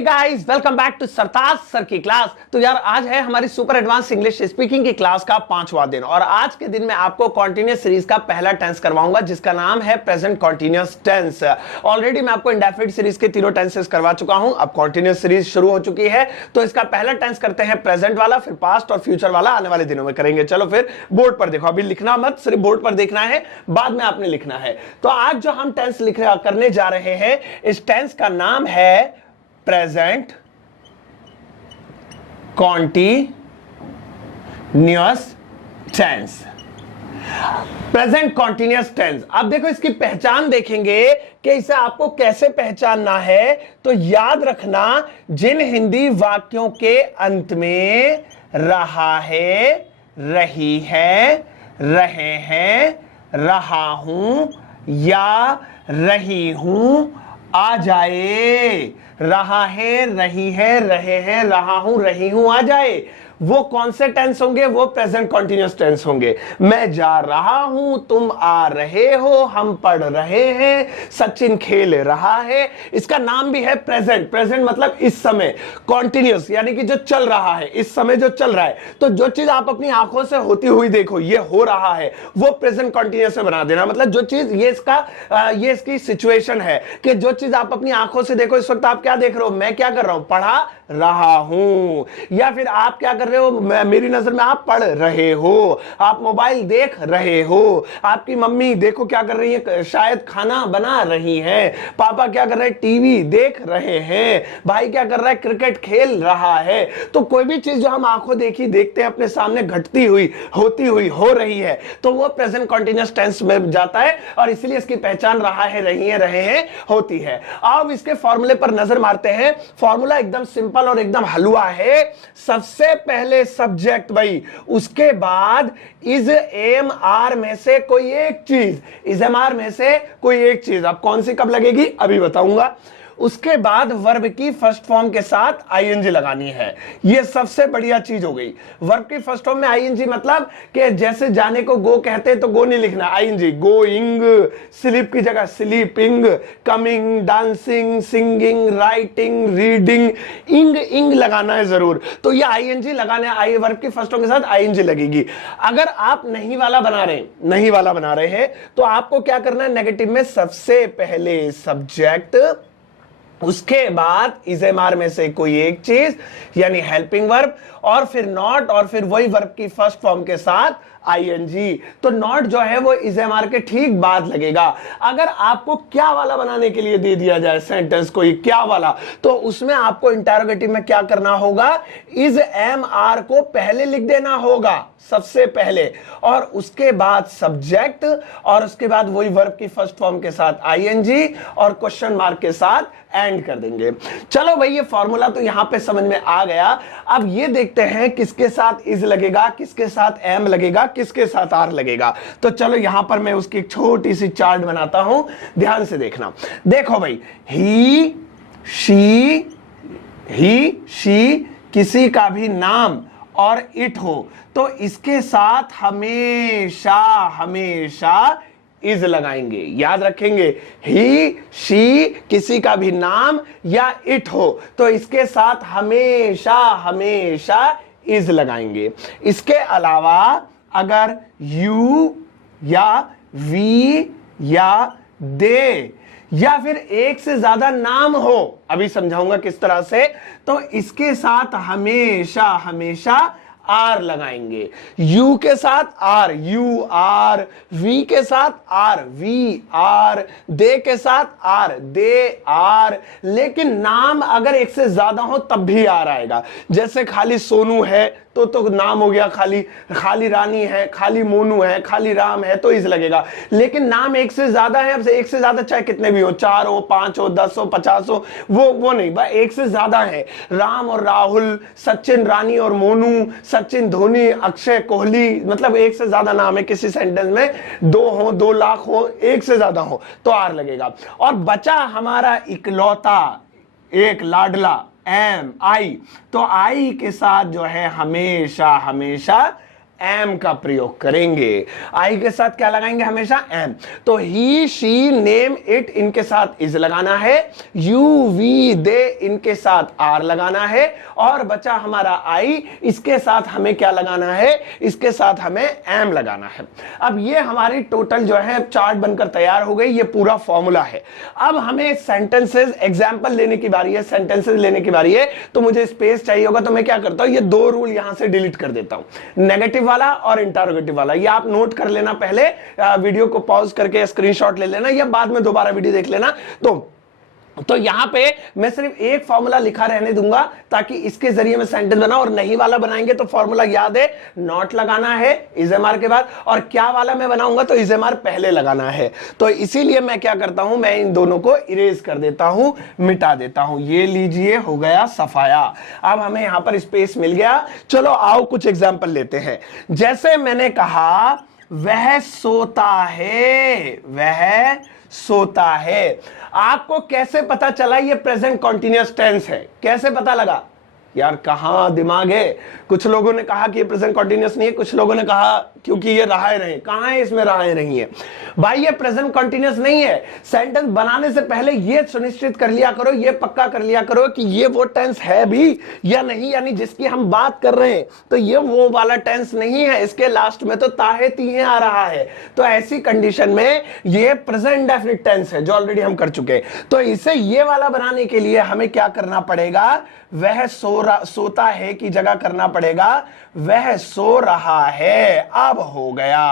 Guys, welcome back to Sartaj sir की class. तो यार आज है हमारी सुपर एडवांस इंग्लिश स्पीकिंग की क्लास का 5वां दिन और आज के दिन में आपको कॉन्टिन्यूअस सीरीज का पहला टेंस करवाऊंगा जिसका नाम है प्रेजेंट कॉन्टिन्यूअस टेंस। ऑलरेडी मैं आपको इंडेफिनिट सीरीज के तीनों टेंसेस करवा चुका हूं, अब कॉन्टिन्यूअस सीरीज शुरू हो चुकी है। तो इसका पहला टेंस करते हैं प्रेजेंट वाला, फिर पास्ट और फ्यूचर वाला आने वाले दिनों में करेंगे। चलो फिर बोर्ड पर देखो, अभी लिखना मत, सिर्फ बोर्ड पर देखना है, बाद में आपने लिखना है। तो आज जो हम टेंस करने जा रहे हैं, इस टेंस का नाम है present continuous tense. Present continuous tense. अब देखो इसकी पहचान देखेंगे कि इसे आपको कैसे पहचानना है। तो याद रखना, जिन हिंदी वाक्यों के अंत में रहा है, रही है, रहे हैं, रहा हूं या रही हूं आ जाए, रहा है, रही है, रहे हैं, रहा हूं, रही हूं आ जाए, वो कौन से टेंस होंगे? वो प्रेजेंट कॉन्टिन्यूअस टेंस होंगे। मैं जा रहा हूं, तुम आ रहे हो, हम पढ़ रहे हैं, सचिन खेल रहा है। इसका नाम भी है प्रेजेंट। प्रेजेंट मतलब इस समय, कॉन्टिन्यूअस यानी कि जो चल रहा है, इस समय जो चल रहा है। तो जो चीज आप अपनी आंखों से होती हुई देखो, ये हो रहा है, वो प्रेजेंट कॉन्टिन्यूअस में बना देना। मतलब जो चीज ये इसकी सिचुएशन है कि जो चीज आप अपनी आंखों से देखो, इस वक्त आप क्या देख रहे हो? मैं क्या कर रहा हूं? पढ़ा रहा हूं। या फिर आप क्या कर रहे हो? मेरी नजर में आप पढ़ रहे हो, आप मोबाइल देख रहे हो, आपकी मम्मी देखो क्या कर रही है, शायद खाना बना रही है, पापा क्या कर रहे हैं? टीवी देख रहे हैं, भाई क्या कर रहा है? क्रिकेट खेल रहा है। तो कोई भी चीज जो हम आंखों देखी देखते हैं अपने सामने घटती हुई, होती हुई, हो रही है, तो वो प्रेजेंट कॉन्टिन्यूअस टेंस में जाता है और इसीलिए इसकी पहचान रहा है, रही है, रहे हैं होती है। अब इसके फॉर्मूले पर नजर मारते हैं। फॉर्मूला एकदम सिंपल और एकदम हलवा है। सबसे पहले सब्जेक्ट भाई, उसके बाद इज एम आर में से कोई एक चीज, इज एम आर में से कोई एक चीज। अब कौन सी कब लगेगी अभी बताऊंगा। उसके बाद वर्ब की फर्स्ट फॉर्म के साथ आईएनजी लगानी है। यह सबसे बढ़िया चीज हो गई। वर्ब की फर्स्ट फॉर्म में आईएनजी मतलब कि जैसे जाने को गो कहते हैं तो गो नहीं लिखना, आईएनजी। गोइंग, स्लीप की जगह sleeping, coming, dancing, singing, writing, reading, इंग लगाना है जरूर। तो ये आईएनजी लगाना है, वर्ब की फर्स्ट फॉर्म के साथ आईएनजी लगेगी। अगर आप नहीं वाला बना रहे हैं तो आपको क्या करना है? नेगेटिव में सबसे पहले सब्जेक्ट, उसके बाद इज एम आर में से कोई एक चीज यानी हेल्पिंग वर्ब, और फिर नॉट, और फिर वही वर्ब की फर्स्ट फॉर्म के साथ आईएनजी। तो नॉट जो है वो इज एम आर के ठीक बाद लगेगा। अगर आपको क्या वाला बनाने के लिए दे दिया जाए सेंटेंस कोई क्या वाला, तो उसमें आपको इंटरोगेटिव में क्या करना होगा? इज एम आर को पहले लिख देना होगा सबसे पहले, और उसके बाद सब्जेक्ट, और उसके बाद वही वर्ब की फर्स्ट फॉर्म के साथ आईएनजी और क्वेश्चन मार्क के साथ एंड कर देंगे। चलो भाई, ये फॉर्मूला तो यहां पे समझ में आ गया। अब ये देखते हैं किसके साथ इज लगेगा, किसके साथ एम लगेगा, किसके साथ आर लगेगा। तो चलो यहां पर मैं उसकी एक छोटी सी चार्ट बनाता हूं, ध्यान से देखना। देखो भाई, ही शी किसी का भी नाम और इट हो तो इसके साथ हमेशा इज लगाएंगे। याद रखेंगे, ही शी किसी का भी नाम या इट हो तो इसके साथ हमेशा इज लगाएंगे। इसके अलावा अगर यू या वी या दे या फिर एक से ज्यादा नाम हो, अभी समझाऊंगा किस तरह से, तो इसके साथ हमेशा आर लगाएंगे। यू के साथ आर, यू आर, वी के साथ आर, वी आर, दे के साथ आर, दे आर। लेकिन नाम अगर एक से ज्यादा हो तब भी आर आएगा। जैसे खाली सोनू है तो नाम हो गया खाली रानी है, खाली मोनू है, खाली राम है तो इस लगेगा। लेकिन नाम एक से ज्यादा है, अब से एक से ज्यादा चाहे कितने भी हो, 4 हो, 5 हो, 10 हो, 50 हो, वो नहीं, भाई एक से ज्यादा है। राम और राहुल, सचिन, रानी और मोनू, सचिन, धोनी, अक्षय, कोहली, मतलब एक से ज्यादा नाम है किसी सेंटेंस में, 2 हो, 2 लाख हो, एक से ज्यादा हो तो आर लगेगा। और बचा हमारा इकलौता, एक लाडला एम आई, तो आई के साथ जो है हमेशा एम का प्रयोग करेंगे। आई के साथ क्या लगाएंगे? हमेशा एम। तो ही, शी, नेम, इट, इनके साथ इज लगाना है। यू, वी, दे, इनके साथ आर लगाना है। और बचा हमारा आई, इसके साथ हमें क्या लगाना है? इसके साथ हमें एम लगाना है। अब ये हमारी टोटल जो है चार्ट बनकर तैयार हो गई। ये पूरा फॉर्मूला है। अब हमें सेंटेंसेस एग्जांपल लेने की बारी है, सेंटेंसेस लेने की बारी है। तो मुझे स्पेस चाहिए होगा, तो मैं क्या करता हूं, ये दो रूल यहां से डिलीट कर देता हूं, नेगेटिव वाला और इंटरोगेटिव वाला। ये आप नोट कर लेना, पहले वीडियो को पॉज करके स्क्रीनशॉट ले लेना, या बाद में दोबारा वीडियो देख लेना। तो यहां पे मैं सिर्फ एक फॉर्मूला लिखा रहने दूंगा, ताकि इसके जरिए मैं सेंटेंस बनाऊं। और नहीं वाला बनाएंगे तो फॉर्मूला याद है, नॉट लगाना है इजएमआर के बाद, और क्या वाला मैं बनाऊंगा तो इजएमआर पहले लगाना है। तो इसीलिए मैं क्या करता हूं, मैं इन दोनों को इरेज कर देता हूं, मिटा देता हूं। ये लीजिए, हो गया सफाया। अब हमें यहां पर स्पेस मिल गया। चलो आओ कुछ एग्जाम्पल लेते हैं। जैसे मैंने कहा, वह सोता है, वह सोता है। आपको कैसे पता चला ये प्रेजेंट कॉन्टिन्यूअस टेंस है? कैसे पता लगा? यार कहां दिमाग है? कुछ लोगों ने कहा कि ये प्रेजेंट कॉन्टिन्यूअस नहीं है, कुछ लोगों ने कहा क्योंकि ये रहा रहे। कहां है इसमें रहा नहीं है? भाई ये प्रेजेंट कॉन्टिन्यूअस नहीं है। सेंटेंस बनाने से पहले ये सुनिश्चित कर लिया करो, ये पक्का कर लिया करो कि ये वो टेंस है भी या नहीं, यानी जिसकी हम बात कर रहे हैं तो ये वो वाला टेंस नहीं है। इसके लास्ट में तो ताहे तीहे आ रहा है। तो ऐसी कंडीशन में ये प्रेजेंट डेफिनिट टेंस है, जो ऑलरेडी हम कर चुके हैं। तो इसे ये वाला बनाने के लिए हमें क्या करना पड़ेगा? वह सोता है की जगह करना पड़ेगा वह सो रहा है। अब हो गया,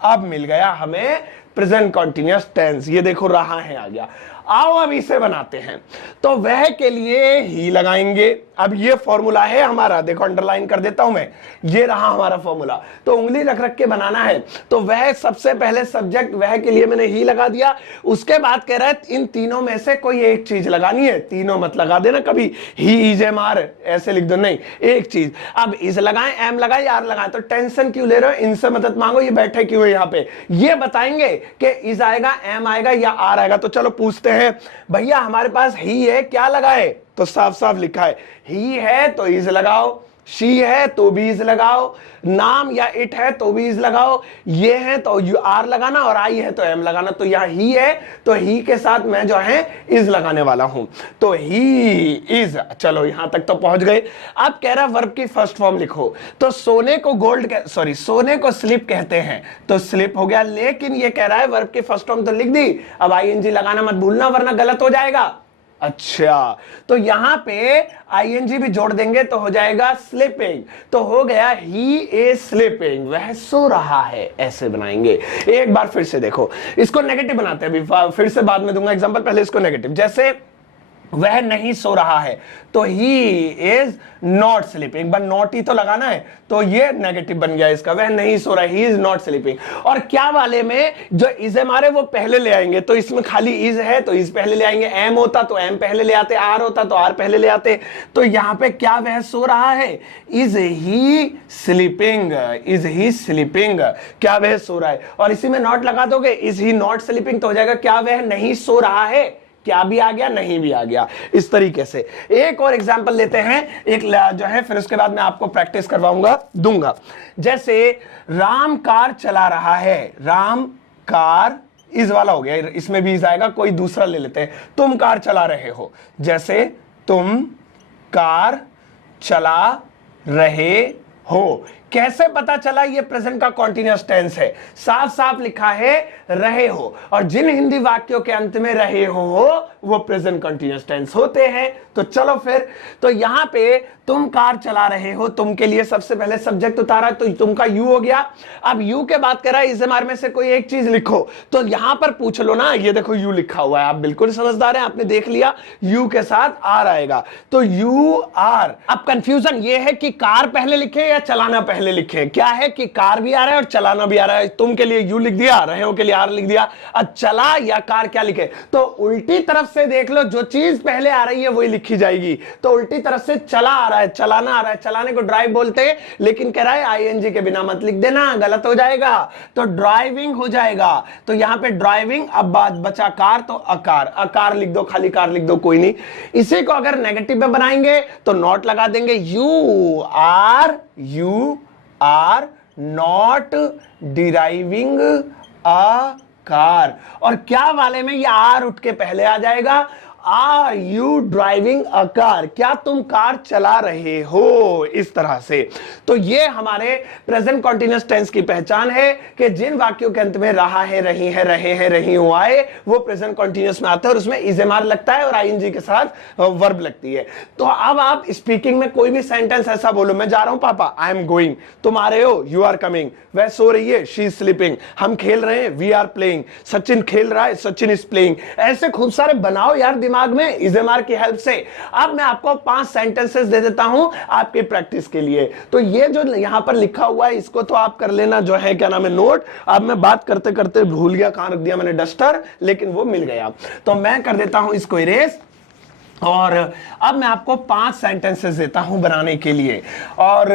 अब मिल गया हमें प्रेजेंट कॉन्टिन्यूअस टेंस। ये देखो रहा है आ गया। आओ अब इसे बनाते हैं। तो वह के लिए ही लगाएंगे। अब ये फॉर्मूला है हमारा, देखो अंडरलाइन कर देता हूं मैं, ये रहा हमारा फॉर्मूला। तो उंगली रख रख के बनाना है। तो वह सबसे पहले सब्जेक्ट, वह के लिए मैंने ही लगा दिया। उसके बाद कह रहा है इन तीनों में से कोई एक चीज लगानी है। तीनों मत लगा देना कभी, ही, इज, एम, आर ऐसे लिख दो, नहीं, एक चीज। अब इज लगाएं, एम लगाएं, आर लगाएं। तो टेंशन क्यों ले रहे हो? इनसे मदद मांगो, ये बैठे क्यों है यहाँ पे? ये बताएंगे कि इज आएगा, एम आएगा या आर आएगा। तो चलो पूछते हैं, भैया हमारे पास ही है, क्या लगाए? तो साफ साफ लिखा है, ही है तो इज लगाओ, शी है तो भी इज लगाओ, नाम या इट है तो भी इज लगाओ, ये है तो यू आर लगाना, और आई है तो एम लगाना। तो यहां ही है तो ही के साथ मैं जो है इज लगाने वाला हूं। तो ही इज। चलो यहां तक तो पहुंच गए। अब कह रहा वर्ब की फर्स्ट फॉर्म लिखो। तो सोने को सोने को स्लिप कहते हैं, तो स्लिप हो गया। लेकिन ये कह रहा है वर्ब की फर्स्ट फॉर्म तो लिख दी, अब आईएनजी लगाना मत भूलना वरना गलत हो जाएगा। अच्छा, तो यहां पे आईएनजी भी जोड़ देंगे तो हो जाएगा स्लीपिंग। तो हो गया ही इज स्लीपिंग, वह सो रहा है। ऐसे बनाएंगे। एक बार फिर से देखो, इसको नेगेटिव बनाते हैं अभी, फिर से बाद में दूंगा एग्जांपल, पहले इसको नेगेटिव। जैसे वह नहीं सो रहा है, तो ही इज नॉट स्लीपिंग। एक बार नॉट ही तो लगाना है, तो ये नेगेटिव बन गया इसका, वह नहीं सो रहा है, ही इज नॉट स्लीपिंग। और क्या वाले में जो इज हमारे वो पहले ले आएंगे, तो इसमें खाली इज है तो इज पहले ले आएंगे, एम होता तो एम पहले ले आते, आर होता तो आर पहले ले आते। तो यहां पे क्या वह सो रहा है? Is he sleeping, is he sleeping, क्या वह सो रहा है। और इसी में नॉट लगा दोगे, इज ही नॉट स्लीपिंग, तो हो जाएगा क्या वह नहीं सो रहा है। क्या भी आ गया, नहीं भी आ गया। इस तरीके से एक और एग्जांपल लेते हैं, एक जो है, फिर उसके बाद मैं आपको प्रैक्टिस करवाऊंगा, दूंगा। जैसे राम कार चला रहा है, राम कार इज वाला हो गया, इसमें भी इज आएगा, कोई दूसरा ले लेते हैं। तुम कार चला रहे हो, जैसे तुम कार चला रहे हो। कैसे पता चला ये प्रेजेंट का कॉन्टिन्यूअस टेंस है? साफ साफ लिखा है रहे हो, और जिन हिंदी वाक्यों के अंत में रहे हो वो प्रेजेंट कॉन्टिन्यूअस टेंस होते हैं। तो चलो फिर, तो यहां पे तुम कार चला रहे हो, तुम के लिए सबसे पहले सब्जेक्ट उतारा, तो तुम का यू हो गया। अब यू के बाद कह रहा है इजमार में से कोई एक चीज लिखो, तो यहां पर पूछ लो ना, ये देखो यू लिखा हुआ है, आप बिल्कुल समझदार हैं, आपने देख लिया यू के साथ आर आएगा, तो यू आर। अब कंफ्यूजन ये है कि कार पहले लिखे या चलाना पहले लिखे। क्या है कि कार भी आ रहा है और चलाना भी आ रहा है। तुम के लिए यू लिख दिया, रहे हो के लिए आर लिख दिया। अब चला या कार क्या लिखे? तो उल्टी तरफ से देख लो, जो चीज पहले आ रही है वही लिखी जाएगी। तो उल्टी तरफ से चला आ रहा है, चलाना आ रहा है, चलाने को ड्राइव बोलते हैं, लेकिन कह रहा है आईएनजी के बिना मत लिख देना, गलत हो जाएगा, तो ड्राइविंग हो जाएगा। तो यहां पे ड्राइविंग, अब बात बचा कार, तो अकार, अकार लिख दो, खाली कार लिख दो, कोई नहीं। इसी को अगर नेगेटिव में बनाएंगे तो नॉट लगा देंगे, you are not driving a car. और क्या वाले में ये आर उठ के पहले आ जाएगा, are you driving a car, क्या तुम कार चला रहे हो, इस तरह से। तो ये हमारे प्रेजेंट कॉन्टिन्यूअस टेंस की पहचान है कि जिन वाक्यों के अंत में रहा है, रही है, रहे हैं, रही हो आए, वो प्रेजेंट कॉन्टिन्यूअस में आता है और उसमें इजेमार लगता है और आईएनजी के साथ वर्ब लगती है। तो अब आप स्पीकिंग में कोई भी सेंटेंस ऐसा बोलो, मैं जा रहा हूं पापा, आई एम गोइंग, तुम आ रहे हो, यू आर कमिंग, वह सो रही है, शी इज स्लीपिंग, हम खेल रहे हैं, वी आर प्लेइंग, सचिन खेल रहा है, सचिन इज प्लेइंग, ऐसे खूब सारे बनाओ यार दिमाग में इजेमार की हेल्प से। अब मैं आपको 5 सेंटेंसेस दे देता हूं आपकी प्रैक्टिस के लिए। तो ये जो यहां पर लिखा हुआ है इसको तो आप कर लेना, जो है क्या नाम है, नोट। अब मैं बात करते करते भूल गया, कहां रख दिया मैंने डस्टर, लेकिन वो मिल गया, तो मैं कर देता हूं इसको इरेज। और अब मैं आपको 5 सेंटेंसेस देता हूं बनाने के लिए, और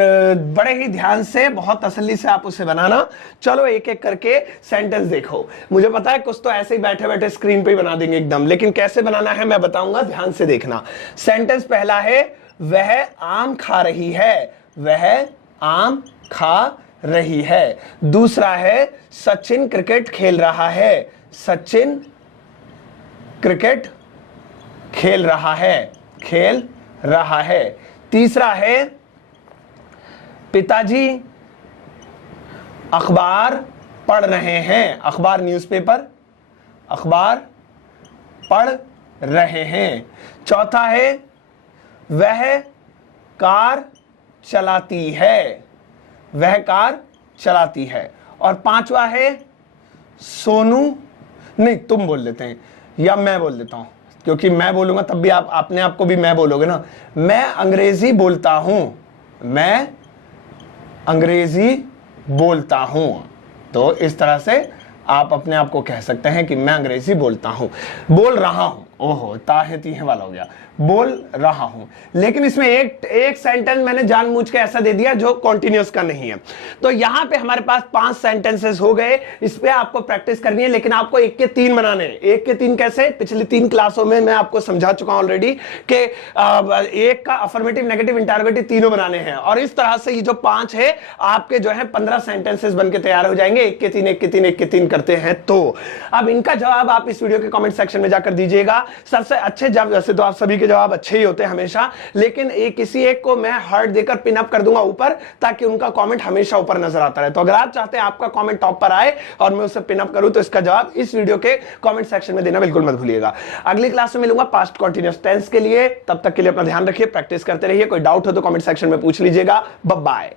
बड़े ही ध्यान से, बहुत तसल्ली से आप उसे बनाना। चलो एक एक करके सेंटेंस देखो। मुझे पता है कुछ तो ऐसे ही बैठे बैठे स्क्रीन पे ही बना देंगे एकदम, लेकिन कैसे बनाना है मैं बताऊंगा, ध्यान से देखना। सेंटेंस पहला है, वह आम खा रही है, वह आम खा रही है। दूसरा है, सचिन क्रिकेट खेल रहा है, सचिन क्रिकेट खेल रहा है, खेल रहा है। तीसरा है, पिताजी अखबार पढ़ रहे हैं, अखबार न्यूज़पेपर, अखबार पढ़ रहे हैं। चौथा है, वह कार चलाती है, वह कार चलाती है। और पांचवा है, सोनू, नहीं तुम बोल लेते हैं या मैं बोल देता हूं, क्योंकि मैं बोलूंगा तब भी आप अपने आप को भी मैं बोलोगे ना। मैं अंग्रेजी बोलता हूं, मैं अंग्रेजी बोलता हूं। तो इस तरह से आप अपने आप को कह सकते हैं कि मैं अंग्रेजी बोलता हूं, बोल रहा हूं। ओहो, ताहे तीहे वाला हो गया, बोल रहा हूं। लेकिन इसमें एक सेंटेंस मैंने जानबूझ के ऐसा दे दिया जो कॉन्टिन्यूअस का नहीं है। तो यहां पे हमारे पास 5 सेंटेंसेस हो गए, इस पे आपको प्रैक्टिस करनी है, लेकिन आपको 1 के 3 बनाने हैं। 1 के 3 कैसे, पिछली 3 क्लासों में मैं आपको समझा चुका हूं ऑलरेडी कि एक का अफर्मेटिव, नेगेटिव, इंटरोगेटिव तीनों बनाने हैं। और इस तरह से ये जो 5 है आपके जो है 15 सेंटेंसेस बनके तैयार हो जाएंगे, 1 के 3, 1 के 3, 1 के 3 करते हैं। तो अब इनका जवाब आप इस वीडियो के कमेंट सेक्शन में जाकर दीजिएगा। सबसे अच्छे जवाब, वैसे तो आप सभी के जवाब अच्छे ही होते हैं हमेशा, लेकिन किसी एक को मैं हार्ट देकर पिन अप कर दूंगा ऊपर, ताकि उनका कमेंट हमेशा ऊपर नजर आता रहे। तो अगर आप चाहते हैं आपका कमेंट टॉप पर आए और मैं उसे पिन अप करूं, तो इसका जवाब इस वीडियो के कमेंट सेक्शन में देना बिल्कुल मत भूलिएगा। अगली क्लास में मिलूंगा पास्ट कंटीन्यूअस टेंस के लिए। तब तक के लिए अपना ध्यान रखिए, प्रैक्टिस करते रहिए। कोई डाउट हो तो कमेंट सेक्शन में पूछ लीजिएगा। Bye bye.